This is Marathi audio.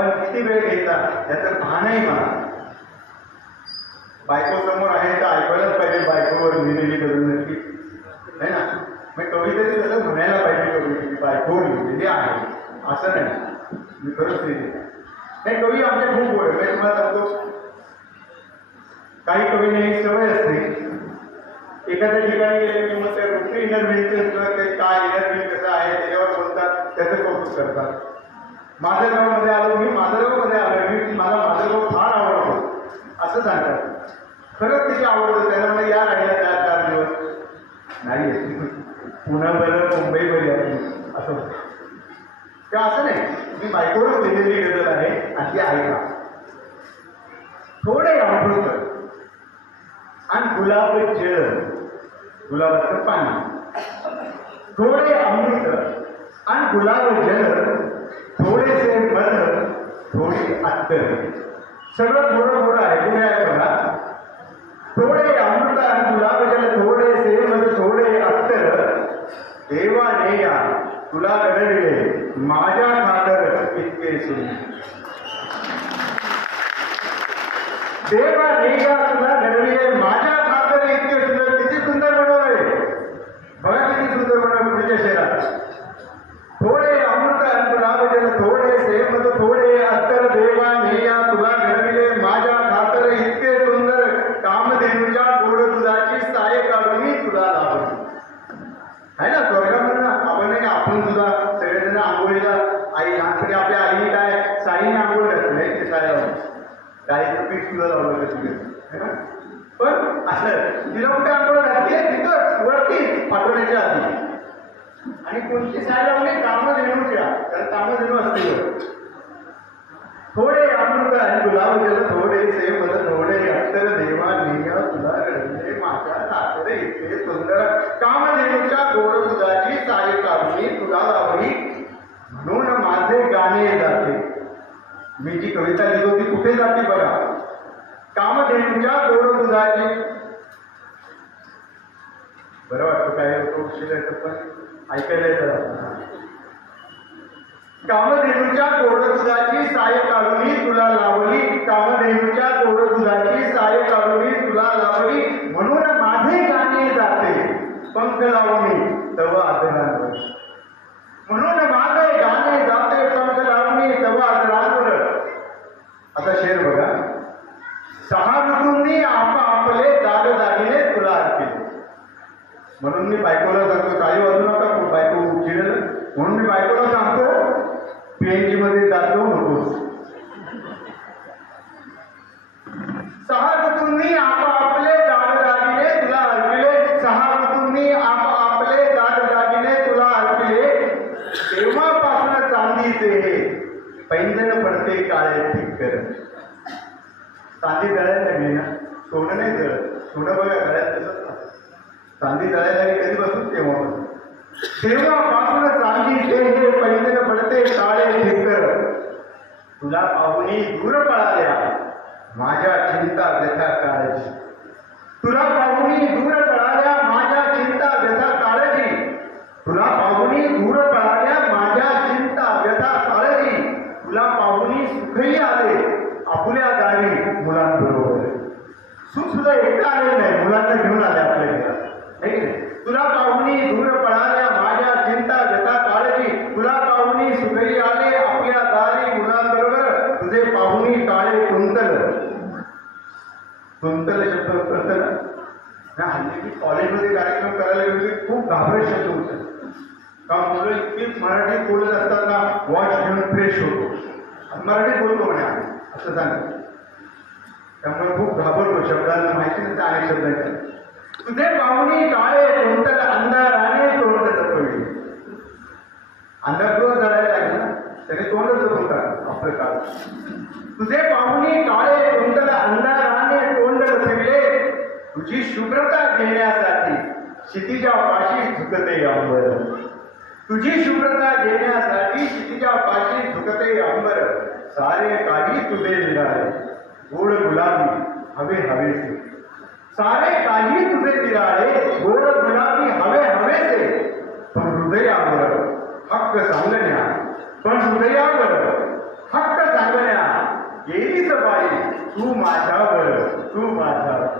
पण किती वेळ घेतला त्याचं भानही मला बायको समोर आहे तर ऐकायलाच पाहिजे बायकोवर लिहिलेली करून नक्की. आहे ना? मग कवितेने तसं म्हणायला पाहिजे कवी की बायकोवर लिहिलेली आहे. असं नाही. मी खरंच लिहिली. नाही कवी आमचे खूप गोड मी म्हणजे तुम्हाला सांगतो काही कवीने एक सवय असते. एखाद्या ठिकाणी गेले की मग त्या कुठली इनरव्हिनचं किंवा ते काय इनरव्हिन कसं आहे त्याच्यावर बोलतात त्याचं कौतुक करतात. माधवगावमध्ये आलो मी माधवगावमध्ये आलो मी मला माधवगाव फार आवडतो. असं सांगतात. खरंच तिची आवडतं त्याला मला या राहिल्या त्या चार दिवस. नाही पुन्हा बरं मुंबई बरी आहे असं होतं. असं नाही? मी बायकोवर लिहिलेली गजल आहे आणि ती ऐका थोडे आवडत आणि गुलाब जळ गुलाबाचं पाणी. थोडे अमृत आणि गुलाब जल थोडेसे मन थोडी अत्तर सगळं थोडं थोडं ऐकून आहे बघा. थोडे अमृता आणि थोडेसे मन थोडे अत्तर देवा नेया तुला घडविले माझ्या खातर इतके सुन देवा नेया तुला घडविले माझ्या खातर इतके सुंदर किती सुंदर बनवले बघा किती सुंदर बनवलं पुढच्या शहरात थोडे अमृत आणि गुलाब जल थोडे सेमत थोडे अत्तर देवा नेया तुला घडविले माझ्या खातर इतके सुंदर कामधेनूच्या गोड दुधाची साय काढून तुला लावली आहे ना स्वर्गामध्ये ना आपण नाही का आपण सुद्धा सगळेजण आंघोळीला आई लहानपणी आपल्या आईने काय साईने आंघोळ घातली नाही ते काय लावलं गाईचं पीठ सुद्धा लावलं तिथे? है ना? पण असं तिला कुठे आंघोळ घातली? तिथं वरती पाठवण्याच्या आधी. आणि कोणती साय लावली? कामधेनूच्या कारण कामधेनू असते. वर. आणि गुलाब जल थोडे से मध थोडे अक्षर देवा लिया तुला रडले माझ्या नातर इतके सुंदर कामधेनूच्या गोड दुधाची साय काढली तुला लावली. म्हणून माझे गाणे जाते मी जी कविता लिहिली होती कुठे जाते? बघा कामधेनूच्या गोड दुधाची बरं वाटतं काय होतं उशीर येतं पण ऐकायला येतं कामधेनूच्या गोड दुधाची मी बायकोला सांगतो काही वाजू नका बायको चिडेल म्हणून मी बायकोला सांगतो पीएनजी मध्ये जातो नकोस. सहा ऋतूंनी आपापले आपले दागदागिने तुला अर्पिले सहा ऋतूंनी आपापले आपले दागदागिने तुला अर्पिले तेव्हापासून चांदीचे हे पैंजण पडते काळे ठिक्कर चांदी दळायला लागली ना सोनं नाही दळत सोनं बघा गळ्यात तसंच राहतं. चांदी दळायला लागली कधीपासून तेव्हापासून तेव्हापासून चांदीचे हे पैंजण पडते काळे ठिक्कर तुला पाहुणी दूर पळाल्या माझ्या चिंता व्यथा काळजी तुला पाहुणी दूर पळाल्या माझ्या चिंता व्यथा काळजी तुला पाहुणी दूर पळाल्या माझ्या चिंता व्यथा काळजी तुला पाहुणी सुखही आले आपल्या दारी मुलांबरोबर. सुख सुद्धा एकटा आलेलं नाही मुलांना घेऊन आले आपल्या घरात. तुला पाहुणी दूर पळाल्या माझ्या चिंता व्यथा काळजी तुला पाहुणी सुखही आले आपल्या दारी मुलांबरोबर तुझे पाहुणी काळे कुंतल कुंतल शब्द कळतं ना हल्ली मी कॉलेजमध्ये कार्यक्रम करायला गेलो की खूप घाबरट शब्द होतात का मुलं इतकी मराठी बोलत असताना वॉच घेऊन फ्रेश होतो. मराठी बोलतो म्हणे आम्ही असं सांगतो त्यामुळे खूप घाबरतो शब्दांना माहिती नसतं अनेक शब्द तुझे पाहुणी काळे अंधार आणि तोंड अंधार अंधारगृह जळायला लागलं ना? त्याने तोंड लपवतात आपलं काळ. तुझे पाहुणी काळे कोणतं अंधार तुझी शुभ्रता घेण्यासाठी क्षितिजा पाशी झुकते अंबर. तुझी शुभ्रता घेण्यासाठी क्षितिजा पाशी झुकते अंबर. सारे काही तुझे निराळे. गोड गुलाबी हवे हवेसे. सारे काही तुझे निराळे गोड गुलाबी हवे हवेसे. पण हृदयावर हक्क सांगण्या. पण हृदयावर हक्क सांग तू माझ्यावर तू माझ्यावर.